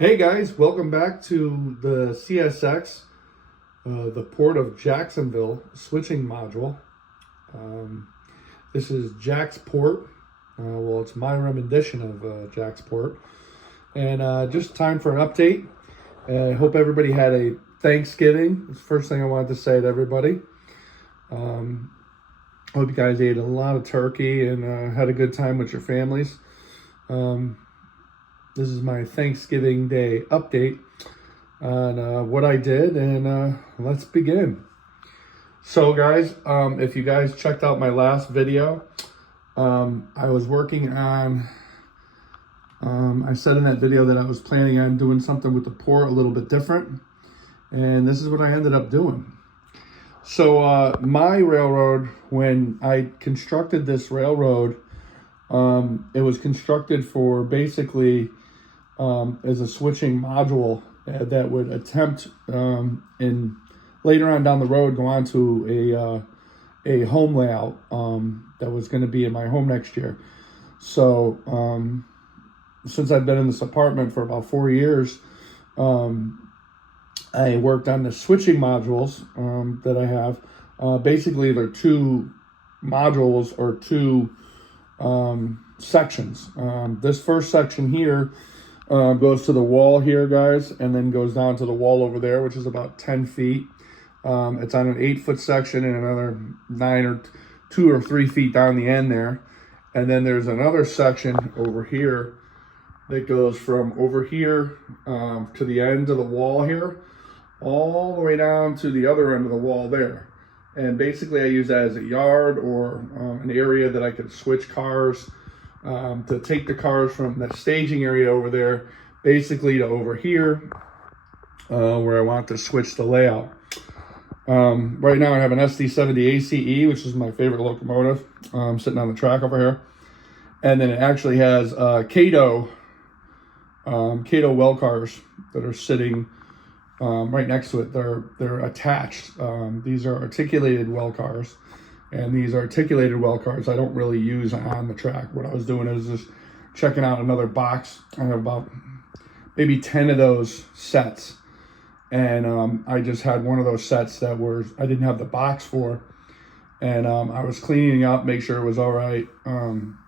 Hey guys, welcome back to the CSX, the Port of Jacksonville switching module. This is JaxPort. Well, it's my rendition of JaxPort. And just time for an update. I hope everybody had a Thanksgiving. It's the first thing I wanted to say to everybody. Hope you guys ate a lot of turkey and had a good time with your families. This is my Thanksgiving Day update on what I did, and let's begin. So guys, if you guys checked out my last video, I was working on, I said in that video that I was planning on doing something with the port a little bit different, and this is what I ended up doing. So my railroad, when I constructed this railroad, it was constructed for basically as a switching module that would attempt in later on down the road go on to a home layout that was going to be in my home next year. So since I've been in this apartment for about 4 years, I worked on the switching modules that I have. Basically, they're two modules or two sections. This first section here goes to the wall here, guys, and then goes down to the wall over there, which is about 10 feet. It's on an 8-foot section and another 9 or 2 or 3 feet down the end there. And then there's another section over here that goes from over here to the end of the wall here, all the way down to the other end of the wall there. And basically I use that as a yard or an area that I could switch cars, to take the cars from the staging area over there, basically to over here, where I want to switch the layout. Right now I have an SD70 ACE, which is my favorite locomotive, sitting on the track over here. And then it actually has Cato well cars that are sitting right next to it. They're attached. These are articulated well cars, and these articulated well cars I don't really use on the track. What I was doing is just checking out another box. I have about maybe 10 of those sets, and I just had one of those sets that I didn't have the box for, and I was cleaning up, make sure it was all right, cleaning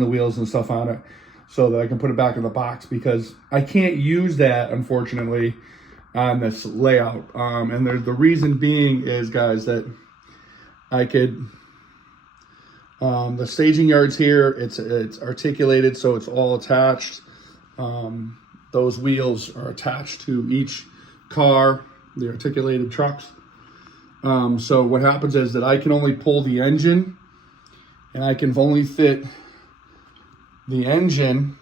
the wheels and stuff on it, so that I can put it back in the box, because I can't use that, unfortunately, on this layout. And the reason being is, guys, that I could, the staging yards here, it's articulated, so it's all attached. Those wheels are attached to each car, the articulated trucks. So what happens is that I can only pull the engine, and I can only fit the engine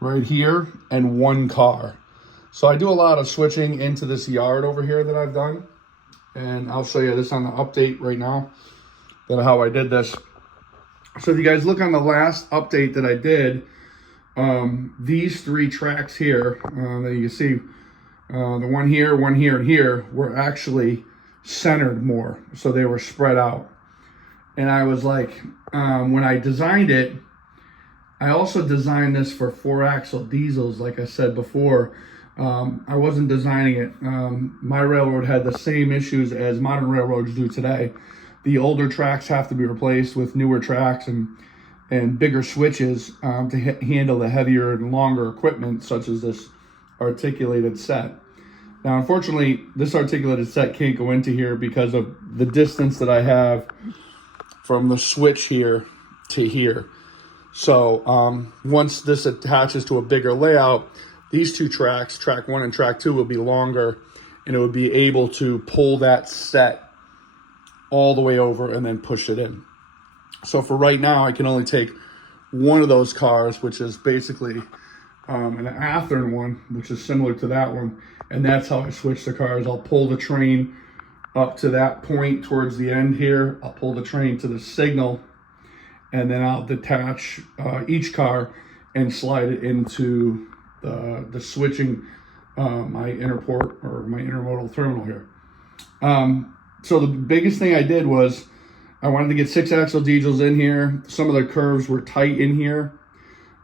right here and one car. So I do a lot of switching into this yard over here that I've done, and I'll show you this on the update right now, that how I did this. So if you guys look on the last update that I did, these 3 tracks here that you can see, the one here, and here, were actually centered more, so they were spread out. And I was like, when I designed it, I also designed this for 4-axle diesels, like I said before. I wasn't designing it. My railroad had the same issues as modern railroads do today. The older tracks have to be replaced with newer tracks and bigger switches to handle the heavier and longer equipment, such as this articulated set. Now, unfortunately, this articulated set can't go into here because of the distance that I have from the switch here to here. So once this attaches to a bigger layout, these 2 tracks, track 1 and track 2, will be longer, and it would be able to pull that set all the way over and then push it in. So for right now, I can only take one of those cars, which is basically an Athearn one, which is similar to that one, and that's how I switch the cars. I'll pull the train up to that point towards the end here. I'll pull the train to the signal, and then I'll detach each car and slide it into the switching, my interport or my intermodal terminal here. So the biggest thing I did was I wanted to get 6-axle diesels in here. Some of the curves were tight in here.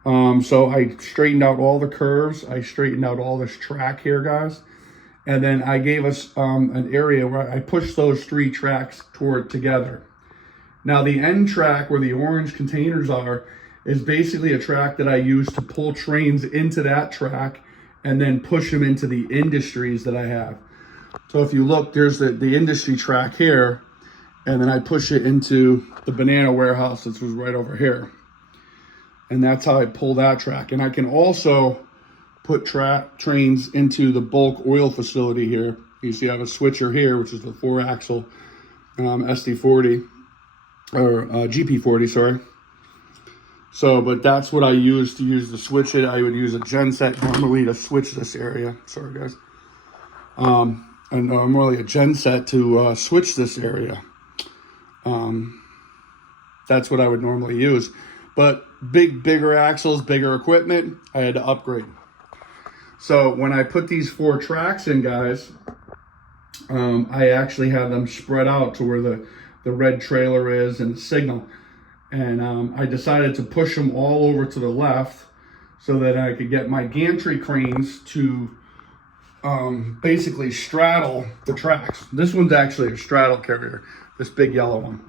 So I straightened out all the curves. I straightened out all this track here, guys. And then I gave us an area where I pushed those 3 tracks together. Now the end track where the orange containers are is basically a track that I use to pull trains into that track and then push them into the industries that I have. So if you look, there's the industry track here, and then I push it into the banana warehouse, which was right over here. And that's how I pull that track. And I can also put trains into the bulk oil facility here. You see I have a switcher here, which is the 4-axle SD40, or GP40, sorry. So, but that's what I use to switch it. I would use a genset normally to switch this area. Sorry, guys. And normally a genset to switch this area. That's what I would normally use. But bigger axles, bigger equipment, I had to upgrade. So when I put these 4 tracks in, guys, I actually have them spread out to where the red trailer is and the signal. And I decided to push them all over to the left so that I could get my gantry cranes to basically straddle the tracks. This one's actually a straddle carrier, this big yellow one.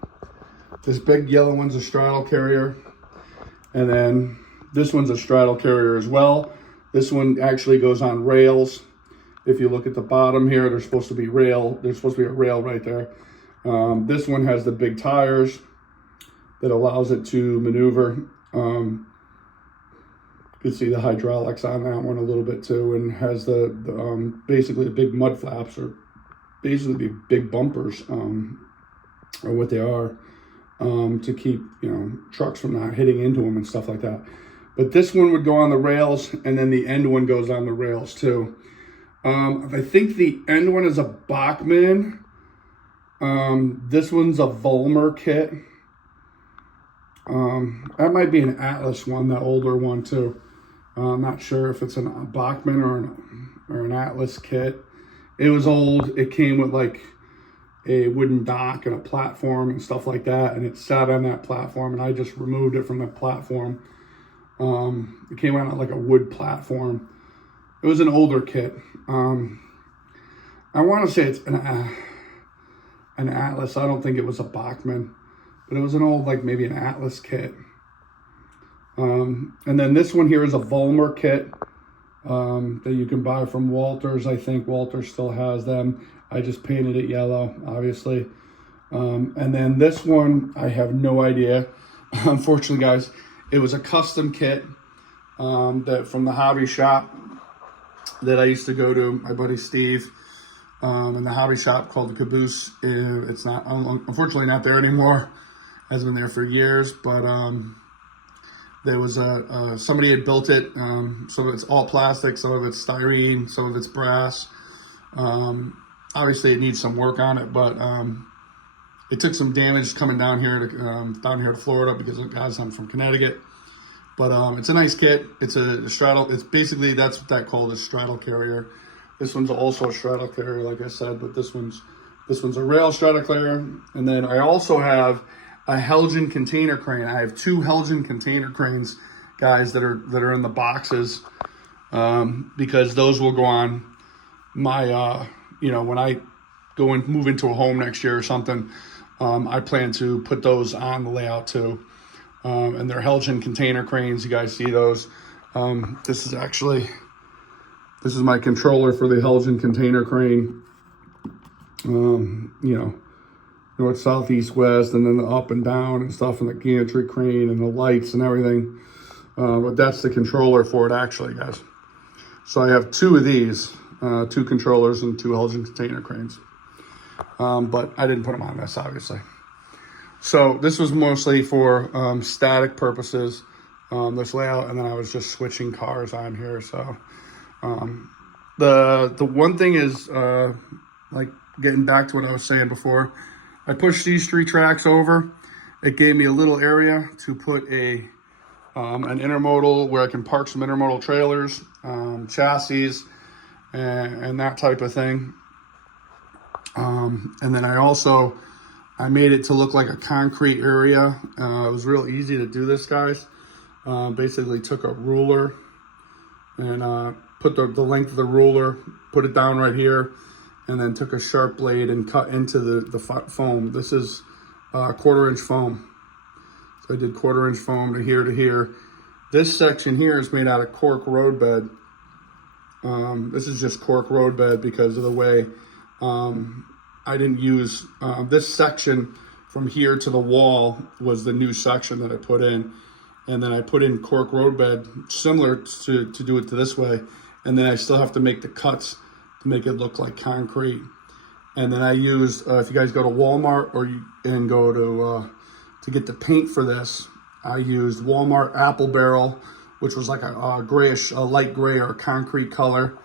This big yellow one's a straddle carrier. And then this one's a straddle carrier as well. This one actually goes on rails. If you look at the bottom here, there's supposed to be a rail right there. This one has the big tires that allows it to maneuver. You can see the hydraulics on that one a little bit too, and has the basically the big mud flaps, or basically big bumpers, or what they are, to keep trucks from not hitting into them and stuff like that. But this one would go on the rails, and then the end one goes on the rails too. I think the end one is a Bachmann. This one's a Vollmer kit. That might be an Atlas one, the older one too. I'm not sure if it's a Bachmann or an Atlas kit. It was old. It came with like a wooden dock and a platform and stuff like that, and it sat on that platform, and I just removed it from the platform. It came out on like a wood platform. It was an older kit. I want to say it's an Atlas. I don't think it was a Bachmann, but it was an old, like maybe an Atlas kit. And then this one here is a Vollmer kit that you can buy from Walters. I think Walters still has them. I just painted it yellow, obviously. And then this one, I have no idea. Unfortunately, guys, it was a custom kit that from the hobby shop that I used to go to, my buddy Steve, in the hobby shop called the Caboose. It's not, unfortunately, not there anymore. Hasn't been there for years, but there was somebody had built it. Some of it's all plastic, some of it's styrene, some of it's brass. Obviously, it needs some work on it, but it took some damage coming down here to Florida, because guys, I'm from Connecticut. But it's a nice kit. It's a straddle. It's basically, that's what that called, a straddle carrier. This one's also a straddle carrier, like I said, but this one's a rail straddle carrier. And then I also have a Helgen container crane. I have 2 Helgen container cranes, guys, that are in the boxes, because those will go on my when I go and move into a home next year or something. I plan to put those on the layout too. And they're Helgen container cranes. You guys see those. This is my controller for the Helgen container crane. North, south, east, west, and then the up and down and stuff, and the gantry crane and the lights and everything. But that's the controller for it, actually, guys. So I have 2 of these, 2 controllers and 2 Helgen container cranes. But I didn't put them on this, obviously. So this was mostly for static purposes, this layout, and then I was just switching cars on here. So the one thing is, like getting back to what I was saying before, I pushed these 3 tracks over. It gave me a little area to put an intermodal, where I can park some intermodal trailers, chassis, and that type of thing. And then I made it to look like a concrete area. It was real easy to do this, guys. Basically took a ruler and put the length of the ruler, put it down right here, and then took a sharp blade and cut into the foam. This is 1/4 inch foam. So I did 1/4 inch foam to here to here. This section here is made out of cork road bed. This is just cork road bed because of the way I didn't use this section from here to the wall was the new section that I put in. And then I put in cork road bed, similar to do it to this way. And then I still have to make the cuts to make it look like concrete. And then I used, if you guys go to Walmart and go to get the paint for this, I used Walmart Apple Barrel, which was like a grayish, a light gray or a concrete color.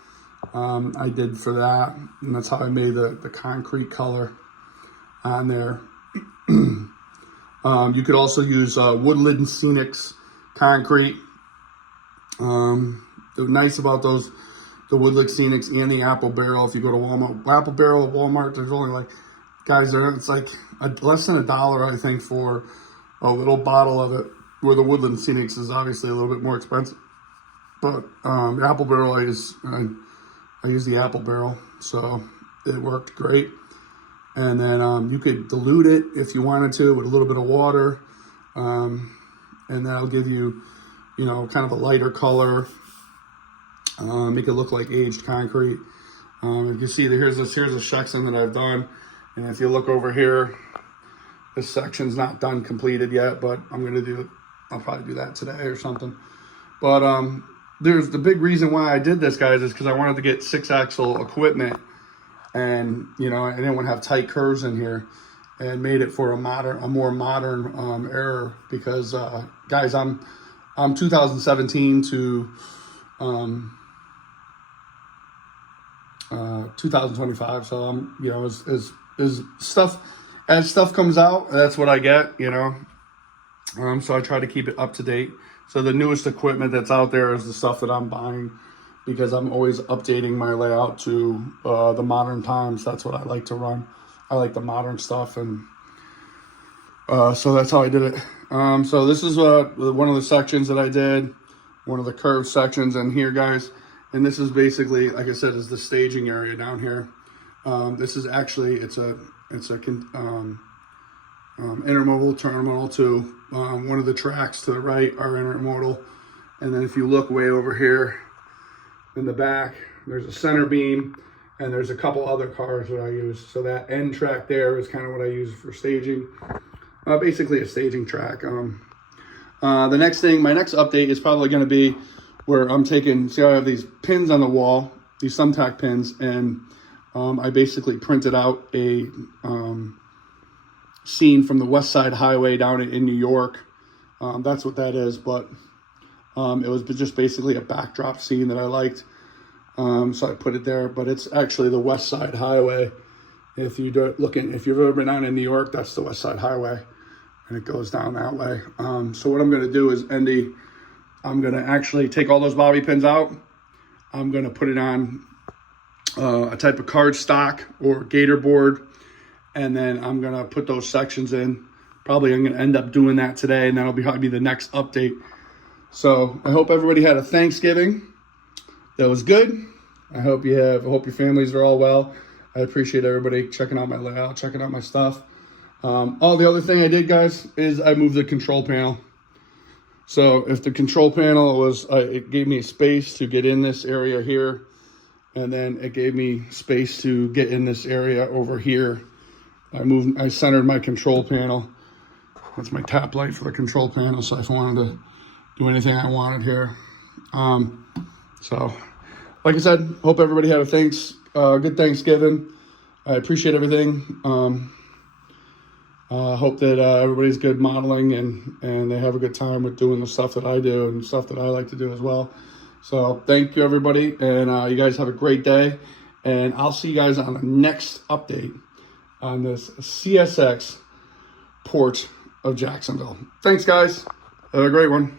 I did for that, and that's how I made the concrete color on there. You could also use Woodland Scenics concrete. The nice about those, the Woodland Scenics and the Apple Barrel, if you go to Walmart, Apple Barrel at Walmart, there's only like, guys, it's like less than $1, I think, for a little bottle of it, where the Woodland Scenics is obviously a little bit more expensive. But the Apple Barrel, I use the Apple Barrel, so it worked great. And then you could dilute it if you wanted to with a little bit of water. And that'll give you, kind of a lighter color. Make it look like aged concrete. You can see that here's a section that I've done. And if you look over here, this section's not done, completed yet, but I'll probably do that today or something. But there's the big reason why I did this, guys, is because I wanted to get 6-axle equipment. And, I didn't want to have tight curves in here, and made it for a more modern era, because, guys, I'm 2017 to 2025. So I'm, as stuff comes out, that's what I get, so I try to keep it up to date. So the newest equipment that's out there is the stuff that I'm buying, because I'm always updating my layout to the modern times. That's what I like to run. I like the modern stuff, and so that's how I did it. So this is one of the sections that I did, one of the curved sections in here, guys. And this is basically, like I said, is the staging area down here. This is actually, it's a intermodal terminal to one of the tracks to the right are intermodal. And then if you look way over here in the back, there's a center beam, and there's a couple other cars that I use. So that end track there is kind of what I use for staging. Basically a staging track. The next thing, my next update is probably going to be where I'm taking, see, I have these pins on the wall, these thumbtack pins, and I basically printed out a scene from the West Side Highway down in New York. That's what that is, but it was just basically a backdrop scene that I liked. So I put it there, but it's actually the West Side Highway. If you've ever been down in New York, that's the West Side Highway, and it goes down that way. So what I'm going to do is, I'm going to actually take all those bobby pins out. I'm going to put it on a type of card stock or gator board, and then I'm going to put those sections in. Probably I'm going to end up doing that today, and that'll probably be the next update. So I hope everybody had a Thanksgiving that was good. I hope your families are all well. I appreciate everybody checking out my layout, checking out my stuff. The other thing I did, guys, is I moved the control panel. So if the control panel was, it gave me space to get in this area here, and then it gave me space to get in this area over here. I centered my control panel. That's my tap light for the control panel. So if I wanted to do anything I wanted here. So like I said, hope everybody had a good Thanksgiving. I appreciate everything. Hope that everybody's good modeling and they have a good time with doing the stuff that I do and stuff that I like to do as well. So thank you, everybody. And you guys have a great day. And I'll see you guys on the next update on this CSX port of Jacksonville. Thanks, guys. Have a great one.